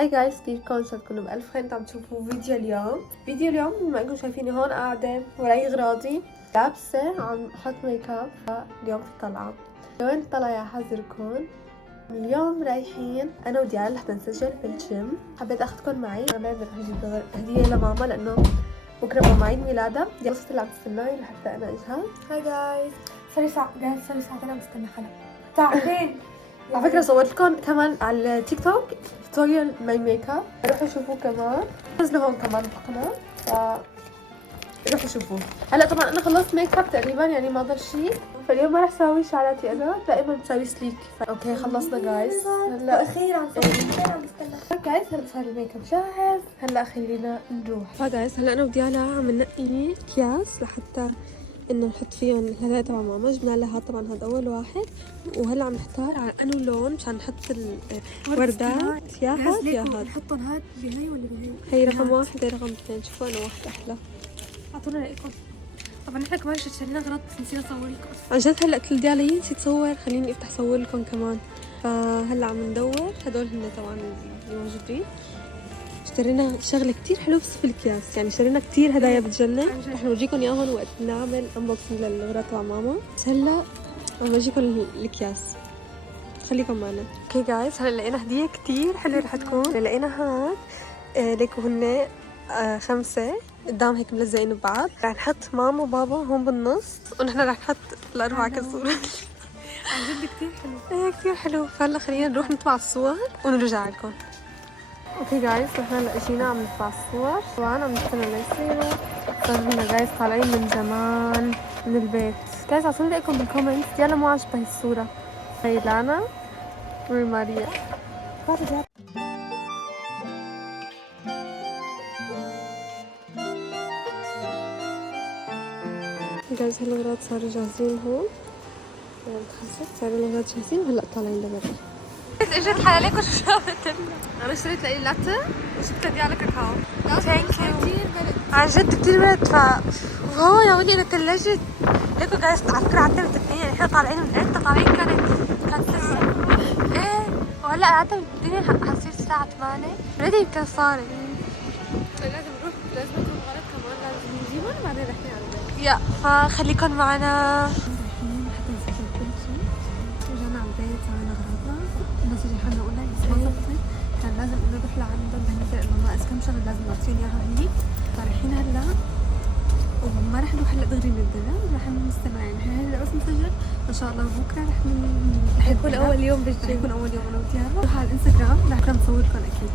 هاي جايز، كيفكم؟ ان شاء الله تكونوا بألف خير. انتم عم تشوفوا فيديو اليوم بما انكم شايفيني هون قاعدة وراي اغراضي لابسة عم احط ميك اب. فاليوم في طلعة. وين طلع يا حذركم؟ اليوم رايحين انا وديال لحتى نسجل بالجيم. حبيت اخذكم معي كمان رح اجيب هدية لماما لانه بكره ماما عيد ميلادها. دي قصة اللي عم تستناي لحتى انا اجهز. هاي جايز، صار ساعة جايز، صار ساعتين عم استنى حدا. ساعتين. على فكرة صورت لكم كمان على التيك توك توتوريال ماي ميك اب، روحوا شوفوه كمان. نزلوا هون كمان بالقناة، روحوا شوفوه. هلا طبعا انا خلصت ميك اب تقريبا، يعني ما ضل شيء. فاليوم ما رح اسوي شعراتي، انا دائما بسوي سليك. اوكي خلصنا جايز. هلا اخيرا عم بستنى جايز هلا صار الميك اب جاهز. هلا خلينا نروح. فجايز هلا انا وديالا عم ننقي اكياس لحتى انه نحط فيهم الهدايا تبع ماما. جبنا لها طبعا هذا اول واحد، وهلا عم نختار على انو لون مشان نحط الوردات. يا هاد نحطهم هاد بهي ولا بهي؟ هي رقم واحد، هي رقم اثنين. شوفوا انا واحد احلى. اعطونا رايكم. طبعا نحن كمان اشترينا غلط بس نسينا نصور لكم. عن جد هلا قلت لديالا نسيت تصور، خليني افتح صور لكم كمان. فهلا عم ندور. هدول هن طبعا اللي موجودين. اشترينا شغله كتير حلوه بس في الاكياس، يعني اشترينا كتير هدايا بتجنن. رح نورجيكم اياهم وقت نعمل انبوكسنج للغراض تبع ماما. بس هلا عم نورجيكم الاكياس، خليكم معنا. اوكي جايز، هلا لقينا هديه كتير حلوه رح تكون. لقينا هاد ليكوا هن 5 قدام هيك ملزقين ببعض. رح نحط ماما وبابا هون بالنص، ونحن رح نحط الاربعه كصوره. عن جد كتير حلو. ايه كتير حلو. فهلا خلينا نروح نطبع الصور ونرجع لكم. اوكي جايز، نحن هلا اجينا عم نطبع الصور. طبعا عم نستنى ليصيروا. صار لنا جايز طالعين من زمان من البيت. جايز اعطوني رايكم بالكومنتس، يلا مو عجبها الصورة. هي لانا وماريا. جايز هالغراض صاروا جاهزين هون. صاروا الغراض جاهزين وهلا طالعين لبرا. اجت حلالك وشو شافت؟ انا اشتريت لي لاتيه وجبت ديالها كاكاو. ثانك يو. عن جد كتير برد. واو يا ولي انا تلجت. ليكوا جايز على فكرة عتبت الدنيا. احنا طالعين من امتى؟ طالعين كانت لسه ايه، وهلا عتبت الدنيا. حتصير الساعة 8 اوريدي يمكن صارت. لازم نروح، لازم نكون غلط كمان، لازم نجيبهم وبعدين رح نعمل يا. فخليكم معنا. رايحين حتى نسجل كل شيء. رجعنا على البيت، سوينا غراضنا. الناس اللي حنا قلنا بس ما زبطت. كان لازم نروح لعندهم بهنيك لانه ناقص كم شغله لازم نعطيهم اياها هنيك. فرايحين هلا، وما رح نروح هلا دغري من الدنيا، رح نستنى. يعني هلا بس نسجل ان شاء الله. بكره رح يكون اول يوم بالجيم. رح يكون اول يوم انا وديانا. نروح على الانستغرام رح نصور لكم اكيد.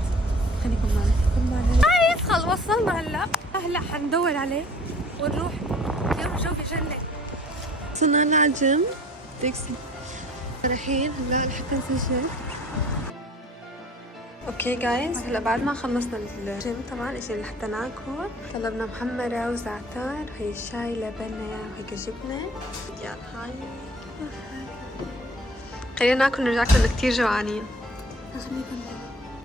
خليكم معنا. جايز خلص وصلنا هلا حندور عليه ونروح. اليوم الجو بجنن. وصلنا هلا على الجيم. رايحين هلا لحتى نسجل. اوكي جايز، هلا بعد ما خلصنا الجيم طبعا اجينا لحتى ناكل. طلبنا محمرة وزعتر، هي الشاي لبنة وهيك جبنة. يلا هاي خلينا ناكل نرجع لكم كتير جوعانين.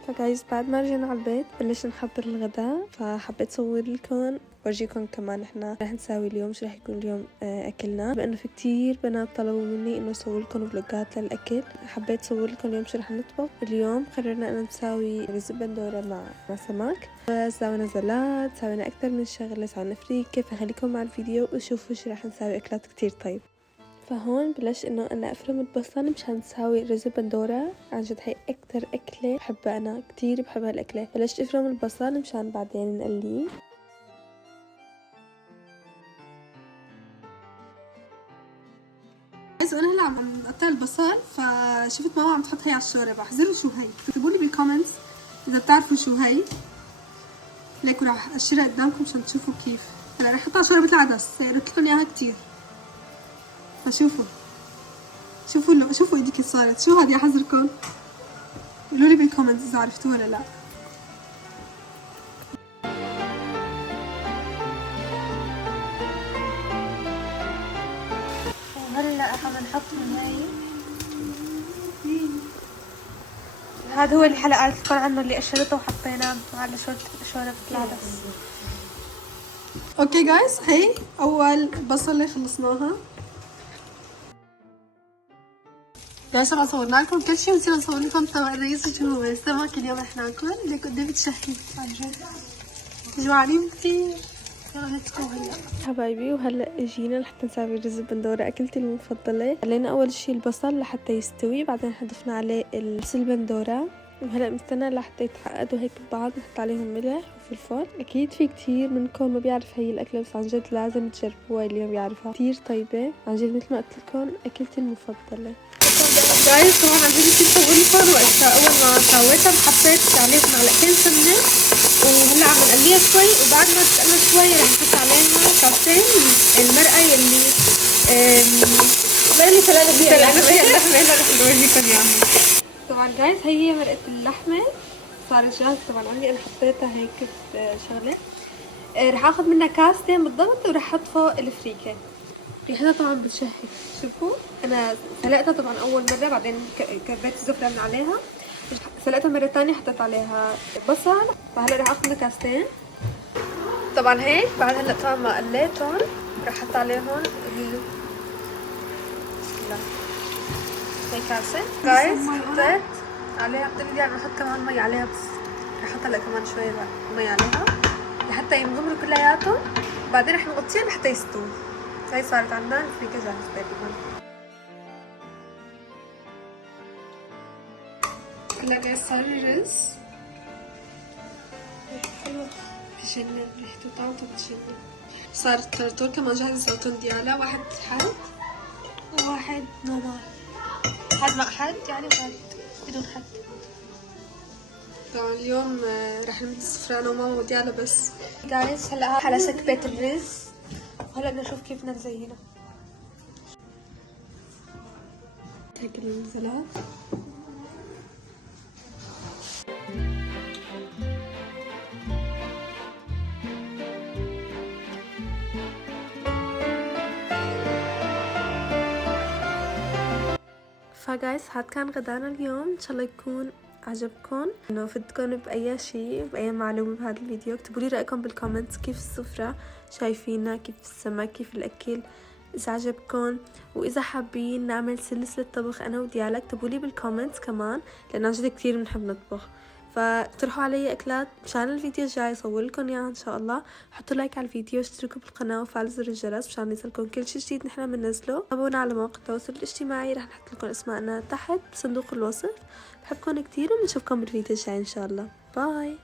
فجايز بعد ما رجعنا على البيت بلشنا نحضر الغداء. فحبيت صور لكم ورجيكم كمان احنا رح نساوي اليوم شو رح يكون اليوم اكلنا. لانه في كتير بنات طلبوا مني انه اصور لكم فلوجات للاكل. حبيت اصور لكم اليوم شو رح نطبخ. اليوم قررنا انه نساوي رز بندوره مع سمك. سوينا زلات، سوينا اكثر من شغله، سوينا فريكه. فخليكم مع الفيديو وشوفوا شو رح نساوي اكلات كتير طيب. فهون بلش انه انا افرم البصل مشان نساوي رز بندوره. عن جد هي اكتر اكله بحبها، انا كتير بحب هالاكله. بلشت افرم البصل مشان بعدين نقليه. وانا هلا عم نقطع البصل، فشفت ماما عم تحط هي على الشوربه. احذروا شو هي، اكتبوا لي بالكومنتس اذا بتعرفوا شو هي. ليكوا راح اشيلها قدامكم مشان تشوفوا كيف. هلا رح احطها على شوربه العدس، سيرت لكم اياها كتير. فشوفوا شوفوا ايدي كيف صارت. شو هاد يا حذركم؟ قولوا لي بالكومنتس اذا عرفتوها ولا لا. وهلا عم نحط من هاي. هذا هو الحلقة قلت لكم عنه اللي قشرته وحطيناه على شوربة العدس. اوكي جايز، هي اول بصلة خلصناها. يا شباب صورنا لكم كل شيء ونسينا نصور لكم الطبق الرئيسي شو هو السمك. اليوم رح ناكل ليك قدامي تشهي عن جد جوعانين كثير. يلا نتكو هلا حبايبي. وهلا اجينا لحتى نسوي رز البندوره، اكلتي المفضله. علينا اول شي البصل لحتى يستوي، بعدين حضفنا عليه رز البندوره، وهلا بنستنى لحتى يتعقدوا هيك ببعض، نحط عليهم ملح وفلفل. اكيد في كتير منكم ما بيعرف هي الاكله، بس عن جد لازم تجربوها اليوم بيعرفها، كتير طيبه عن جد مثل ما قلت لكم اكلتي المفضله. جايز طبعا عم بدي اصور لكم وقتها اول ما سويتها حطيت عليها معلقتين سمنه، وهلا عم نقليها شوي، وبعد ما تقلى شوي رح نحط عليها كاسين المرقه يلي بقى لي 3 دقايق اللحمه. هلا رح نورجيكم اياها. طبعا جايز هي مرقه اللحمه صارت جاهزه. طبعا عندي انا حطيتها هيك بشغله. رح اخذ منها كاستين بالضبط، ورح احط فوق الفريكه. ريحتها طبعا بتشهي. شوفوا انا سلقتها طبعا اول مره، بعدين كبيت الزفره من عليها، سلقتها مره ثانيه حطيت عليها بصل. فهلا رح اخذ كاستين طبعا هيك. بعد هلا طبعا ما قليتهم رح احط عليهم هيك كاسه. جايز حطيت عليها بتقولي لي احط كمان مي عليها، بس رح احط هلا كمان شويه مي عليها لحتى ينضمروا كلياتهم. بعدين رح نغطيهم لحتى يستووا. هاي صارت عندنا الفريكة جاهزة تقريبا. هلا جايز صار الرز حلو بجنن، ريحته طعمته بتجنن. صار الترتور كمان جاهز، صوتهم ديالا، واحد حد وواحد نورمال، حد مع حد يعني وحد بدون حد. طبعا اليوم رح نمد السفرة انا وماما وديالا بس. جايز هلا على سكبة الرز، وهلا بدنا نشوف كيف بدنا نزينه. هيك النزلات. فجايز هاد كان غدانا اليوم، ان شاء الله يكون عجبكم. انه فدتكم باي شيء باي معلومه بهذا الفيديو. اكتبوا لي رايكم بالكومنتس، كيف السفره شايفينها، كيف السمك، كيف الاكل، اذا عجبكم. واذا حابين نعمل سلسله طبخ انا وديالا اكتبوا لي بالكومنتس كمان، لان عن جد كثير بنحب نطبخ. فاقترحوا علي اكلات مشان الفيديو الجاي اصور لكم اياها ان شاء الله. حطوا لايك على الفيديو، اشتركوا بالقناه وفعلوا زر الجرس مشان يصلكم كل شيء جديد نحن بننزله. تابعونا على مواقع التواصل الاجتماعي، رح نحط لكم اسماءنا تحت بصندوق الوصف. بحبكم كثير، وبنشوفكم بالفيديو الجاي ان شاء الله. باي.